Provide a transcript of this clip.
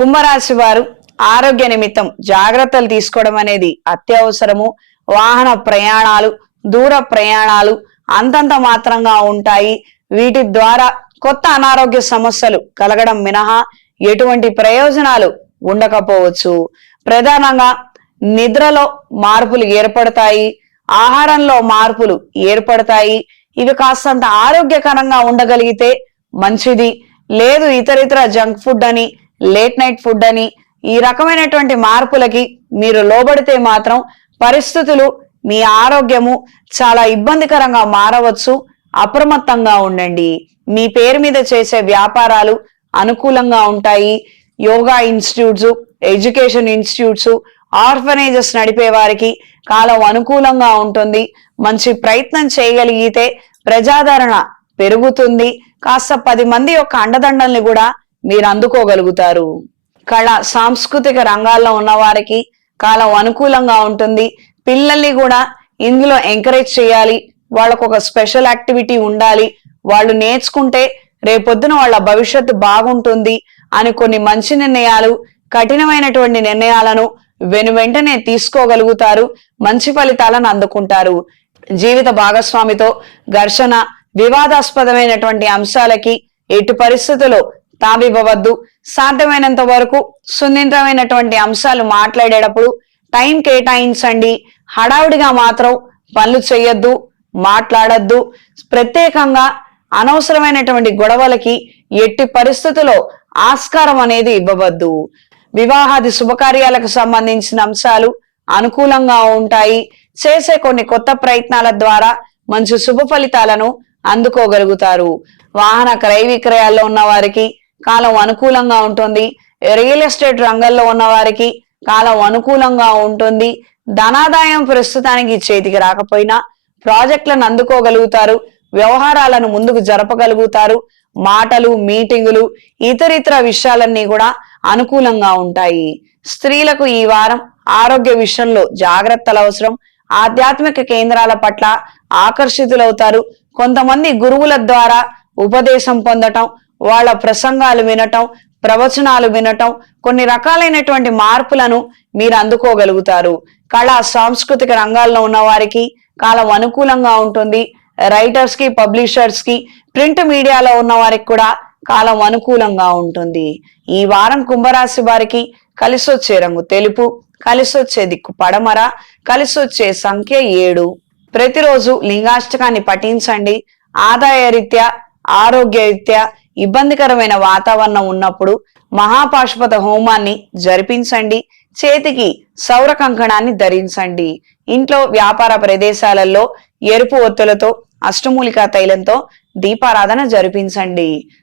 కుంభరాశి వారు ఆరోగ్య నిమిత్తం జాగ్రత్తలు తీసుకోవడం అనేది అత్యవసరము. వాహన ప్రయాణాలు దూర ప్రయాణాలు అంతంత మాత్రంగా ఉంటాయి. వీటి ద్వారా కొత్త అనారోగ్య సమస్యలు కలగడం మినహా ఎటువంటి ప్రయోజనాలు ఉండకపోవచ్చు. ప్రధానంగా నిద్రలో మార్పులు ఏర్పడతాయి. ఆహారంలో మార్పులు ఏర్పడతాయి. ఇవి కాస్తంత ఆరోగ్యకరంగా ఉండగలిగితే మంచిది. లేదు ఇతరితర జంక్ ఫుడ్ అని లేట్ నైట్ ఫుడ్ అని ఈ రకమైనటువంటి మార్పులకి మీరు లోబడితే మాత్రం పరిస్థితులు మీ ఆరోగ్యము చాలా ఇబ్బందికరంగా మారవచ్చు. అప్రమత్తంగా ఉండండి. మీ పేరు మీద చేసే వ్యాపారాలు అనుకూలంగా ఉంటాయి. Yoga institutes education institutes orphanages నడిపే వారికి కాలం అనుకూలంగా ఉంటుంది. మంచి ప్రయత్నం చేయగలిగితే ప్రజాదరణ పెరుగుతుంది. కాస్త పది మంది యొక్క అండదండల్ని కూడా మీరు అందుకోగలుగుతారు. కళ సాంస్కృతిక రంగాల్లో ఉన్న వారికి కాలం అనుకూలంగా ఉంటుంది. పిల్లల్ని కూడా ఇందులో ఎంకరేజ్ చేయాలి. వాళ్ళకు ఒక స్పెషల్ యాక్టివిటీ ఉండాలి. వాళ్ళు నేర్చుకుంటే రేపొద్దున వాళ్ళ భవిష్యత్తు బాగుంటుంది అని కొన్ని మంచి నిర్ణయాలు కఠినమైనటువంటి నిర్ణయాలను వెను వెంటనే తీసుకోగలుగుతారు. మంచి ఫలితాలను అందుకుంటారు. జీవిత భాగస్వామితో ఘర్షణ వివాదాస్పదమైనటువంటి అంశాలకి ఎటు పరిస్థితుల్లో తావివ్వవద్దు. సాధ్యమైనంత వరకు సున్నితమైనటువంటి అంశాలు మాట్లాడేటప్పుడు టైం కేటాయించండి. హడావుడిగా మాత్రం పనులు చేయొద్దు మాట్లాడద్దు. ప్రత్యేకంగా అనవసరమైనటువంటి గొడవలకి ఎట్టి పరిస్థితుల్లో ఆస్కారం అనేది ఇవ్వవద్దు. వివాహాది శుభకార్యాలకు సంబంధించిన అంశాలు అనుకూలంగా ఉంటాయి. చేసే కొన్ని కొత్త ప్రయత్నాల ద్వారా మంచి శుభ ఫలితాలను అందుకోగలుగుతారు. వాహన క్రయ విక్రయాల్లో ఉన్న వారికి కాలం అనుకూలంగా ఉంటుంది. రియల్ ఎస్టేట్ రంగంలో ఉన్న వారికి కాలం అనుకూలంగా ఉంటుంది. ధనాదాయం ప్రస్తుతానికి చేతికి రాకపోయినా ప్రాజెక్టులను అందుకోగలుగుతారు. వ్యవహారాలను ముందుకు జరపగలుగుతారు. మాటలు మీటింగులు ఇతరితర విషయాలన్నీ కూడా అనుకూలంగా ఉంటాయి. స్త్రీలకు ఈ వారం ఆరోగ్య విషయంలో జాగ్రత్తలు అవసరం. ఆధ్యాత్మిక కేంద్రాల పట్ల ఆకర్షితులవుతారు. కొంతమంది గురువుల ద్వారా ఉపదేశం పొందటం వాళ్ళ ప్రసంగాలు వినటం ప్రవచనాలు వినటం కొన్ని రకాలైనటువంటి మార్పులను మీరు అందుకోగలుగుతారు. కళా సాంస్కృతిక రంగాల్లో ఉన్న వారికి కాలం అనుకూలంగా ఉంటుంది. రైటర్స్కి పబ్లిషర్స్కి ప్రింట్ మీడియాలో ఉన్న వారికి కూడా కాలం అనుకూలంగా ఉంటుంది. ఈ వారం కుంభరాశి వారికి కలిసొచ్చే రంగు తెలుపు కలిసొచ్చే దిక్కు పడమర కలిసొచ్చే సంఖ్య ఏడు. ప్రతిరోజు లింగాష్టకాన్ని పఠించండి. ఆదాయ రీత్యా ఆరోగ్య రీత్యా ఇబ్బందికరమైన వాతావరణం ఉన్నప్పుడు మహాపాశుపత హోమాన్ని జరిపించండి. చేతికి సౌర కంకణాన్ని ధరించండి. ఇంట్లో వ్యాపార ప్రదేశాలలో ఎరుపు ఒత్తులతో అష్టమూలికా తైలంతో దీపారాధన జరిపించండి.